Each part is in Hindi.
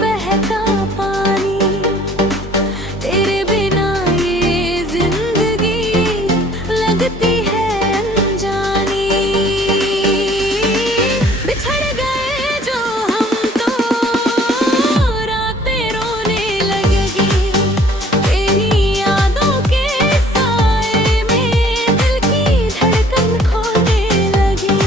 बहता पानी, तेरे बिना ये जिंदगी लगती है अनजानी। बिछड़ गए जो हम तो रातें रोने लगेगी, तेरी यादों के साए में दिल की धड़कन खोने लगी।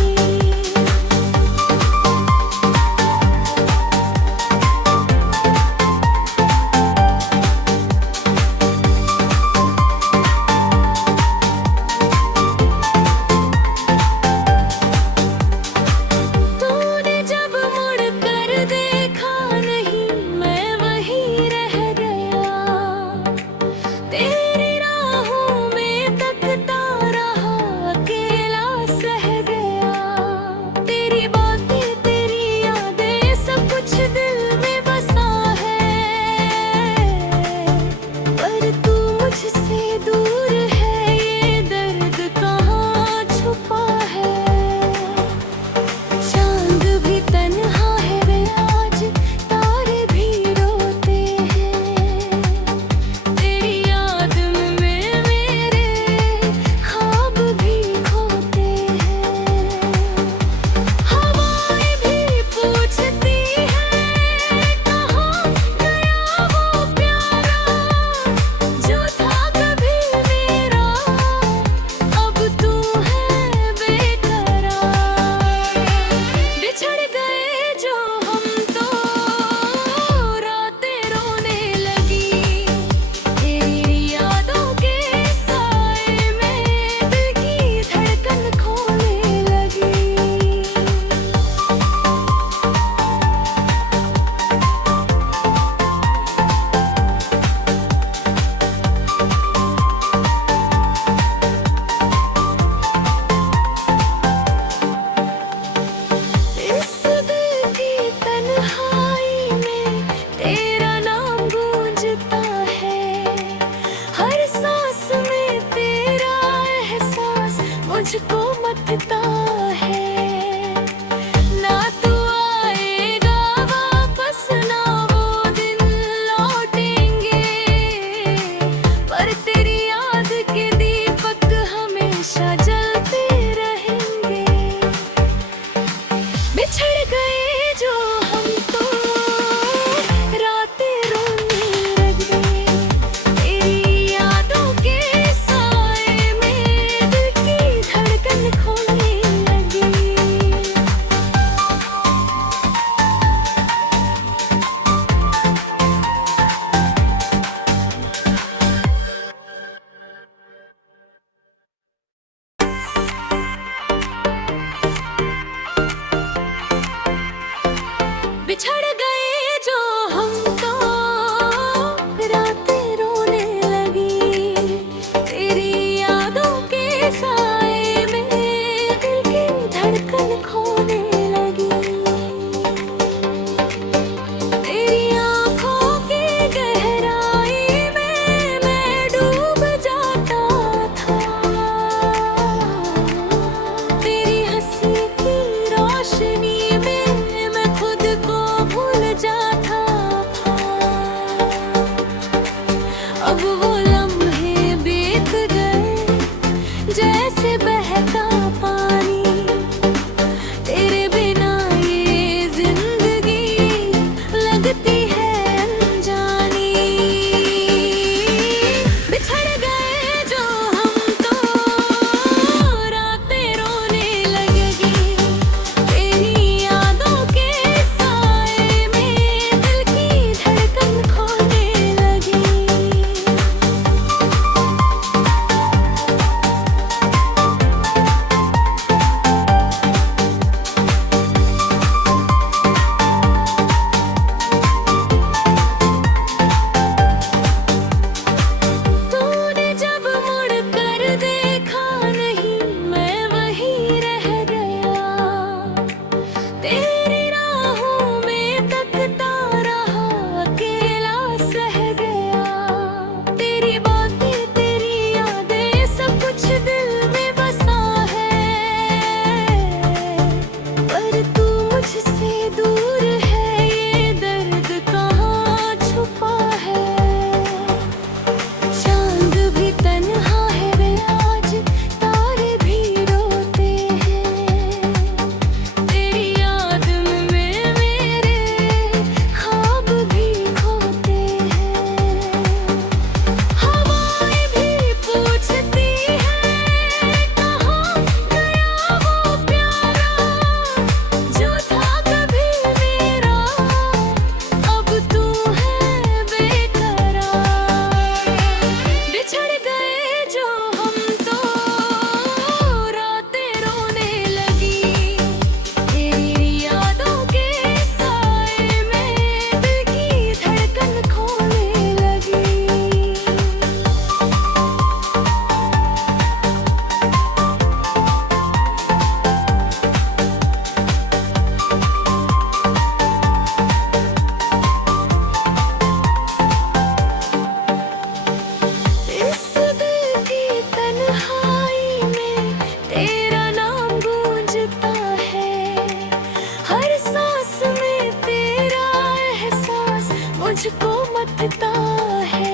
मुझको मथता है।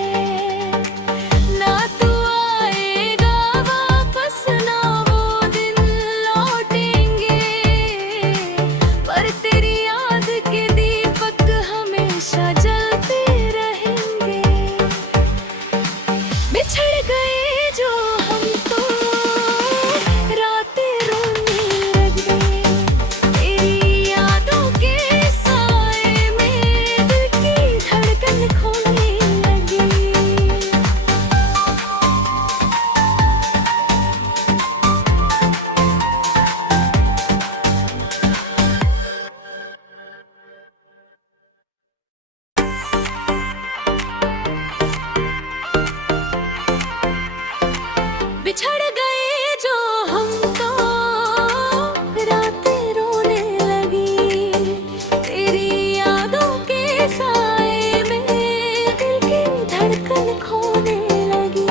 ना तू आएगा वापस, ना वो दिन लौटेंगे, पर तेरी याद के दीपक हमेशा जलते रहेंगे। बिछड़ गए जो हम तो रातें रोने लगे, तेरी यादों के साए में दिल की धड़कन खोने लगी। बिछड़ गए जो हम तो रातें रोने लगी, तेरी यादों के साए में दिल की धड़कन खोने लगी।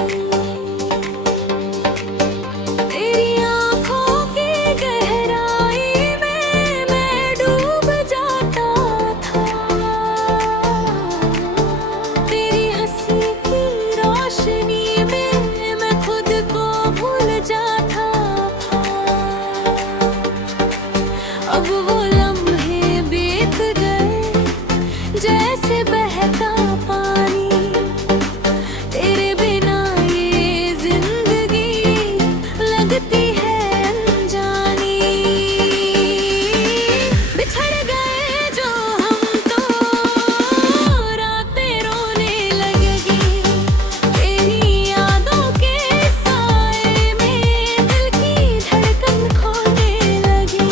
तेरी आँखों की गहराई में मैं डूब जाता था, तेरी हंसी की रोशनी में मैं खुद को भूल जाता था। अब वो लम्हे बीत गए जैसे बहता पानी, तेरे बिना ये जिंदगी लगती है अनजानी। बिछड़ गए जो हम तो रातें रोने लगेगी, तेरी यादों के साए में दिल की धड़कन खोने लगी।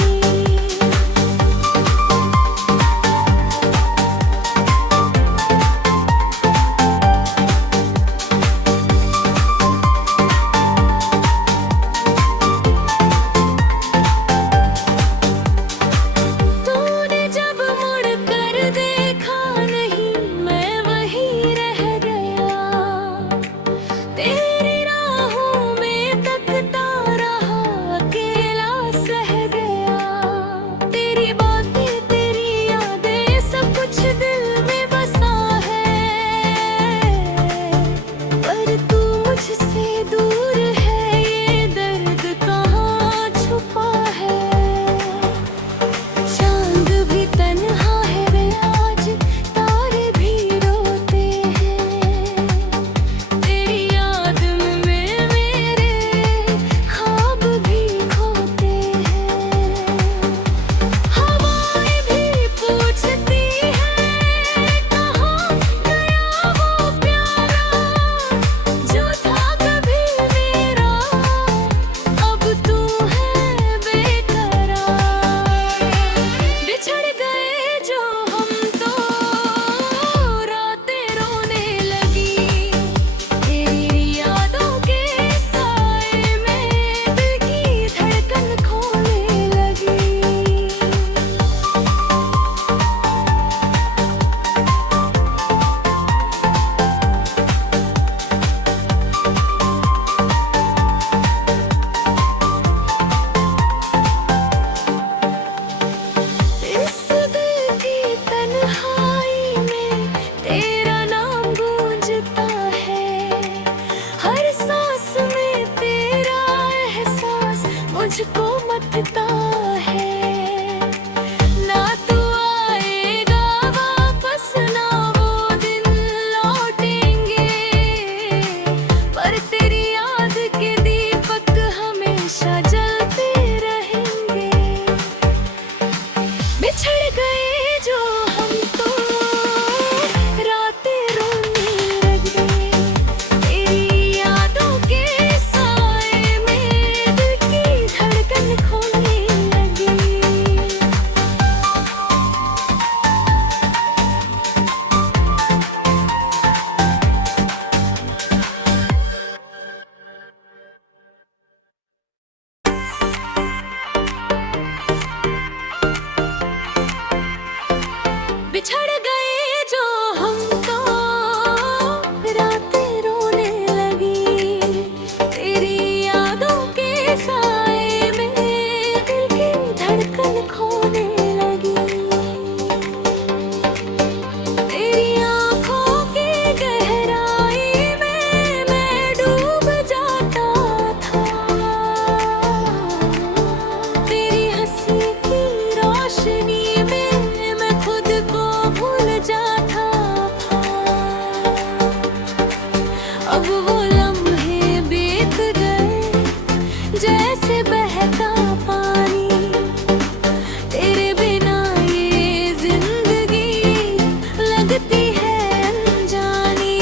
लगती है अनजानी।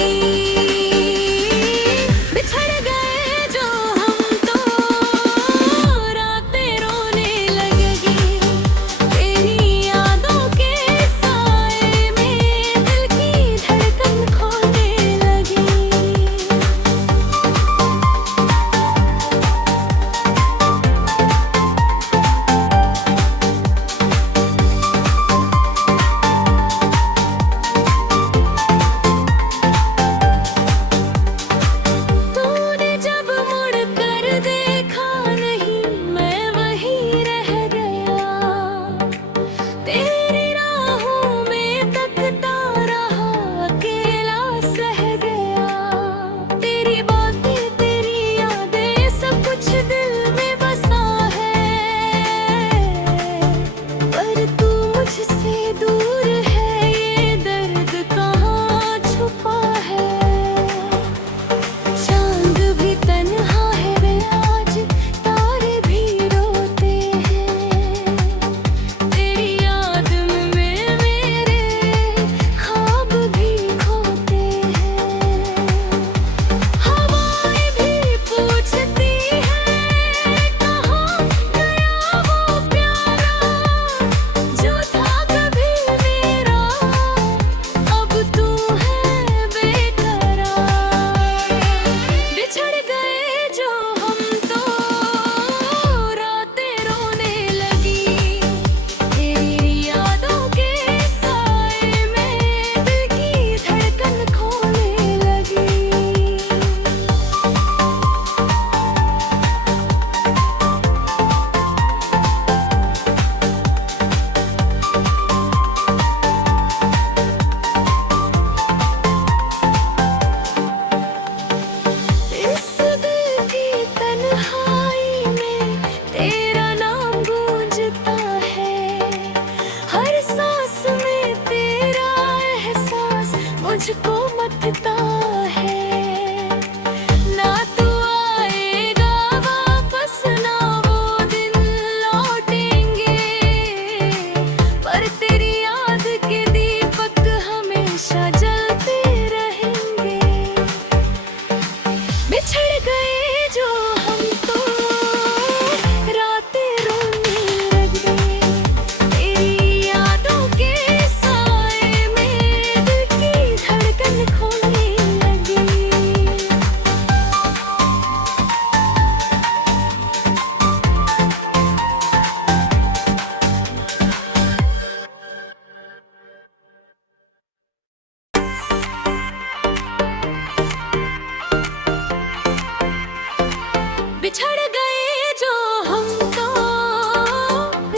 बिछड़ गए जो हम तो रातें रोने लगेगी। तेरी यादों के साए में दिल की धड़कन खोने लगी। तूने जब मुड़ कर देखा नहीं, मैं वहीं रह गया। तेरी राहों में तकता रहा, अकेला सह गया। तेरी बातें, तेरी यादें, सब कुछ दिल में बसा है। पर तू मुझसे दूर है, ये दर्द कहाँ छुपा है। चांद भी तन्हा है वे आज, तारे भी रोते हैं। तेरी याद में मेरे ख्वाब भी खोते हैं। हवाएं भी पूछती हैं, कहाँ गया वो प्यारा जो था कभी मेरा। अब तू है बेकरार। बिछड़ गए जो हम तो रातें रोने लगी। तेरी यादों के साए में दिल की धड़कन खोने लगी। इस दिल की तन्हाई में तेरा नाम गूंजता है। हर सांस में तेरा एहसास मुझको मथता है। ना तू आएगा वापस, ना वो दिन लौटेंगे। पर तेरी याद के दीपक हमेशा जलते रहेंगे। बिछड़ गए जो हम तो रातें रोने लगे। तेरी यादों के साए में दिल की धड़कन खोने लगी। बिछड़ गए जो हम तो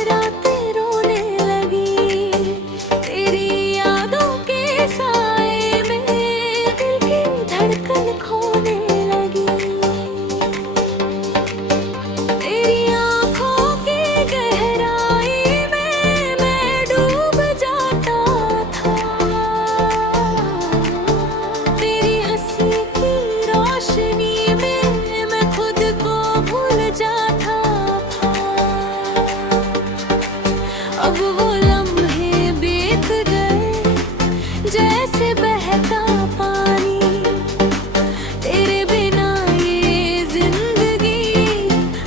रातें रोने लगी। तेरी यादों के साए में दिल की धड़कन खोने लगी। तेरी आँखों की गहराई में मैं डूब जाता था। तेरी हंसी की रोशनी में मैं खुद को भूल जाता था। अब वो लम्हे बीत गए जैसे बहता पानी। तेरे बिना ये जिंदगी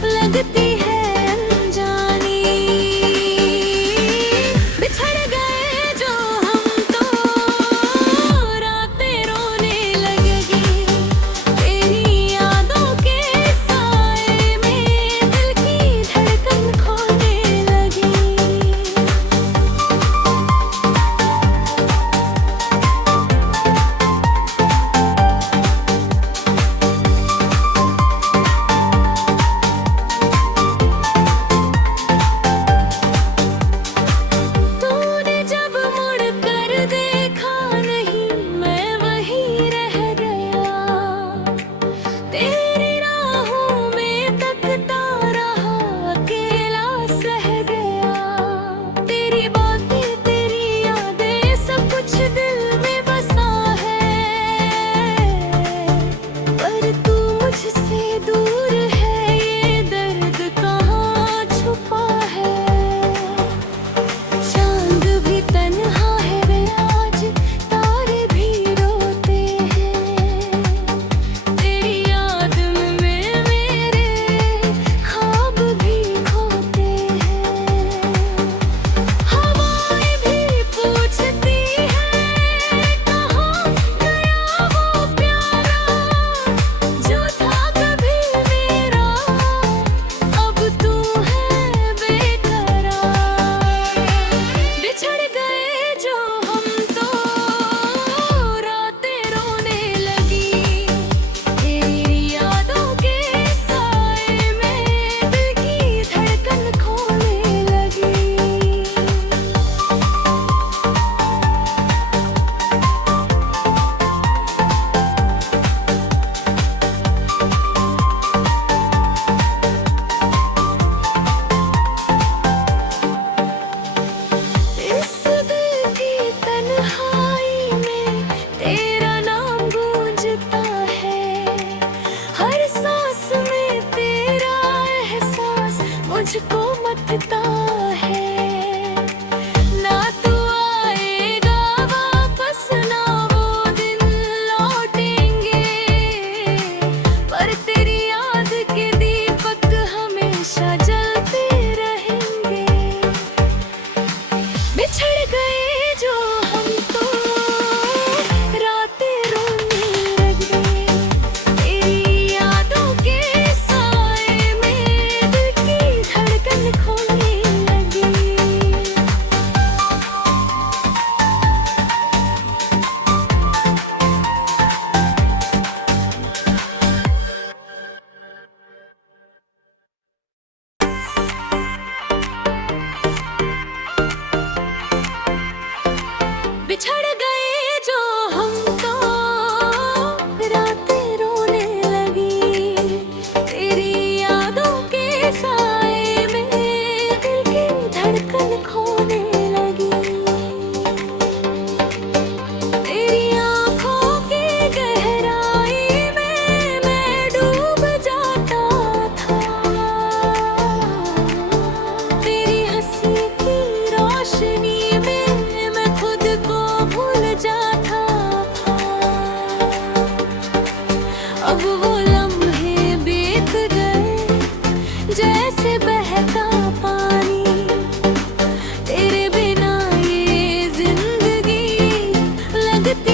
लगती है अनजानी। बिछड़ गए जो हम तो रातें रोने लगेगी। तेरी यादों के साए में दिल की धड़कन खोने लगी। लगती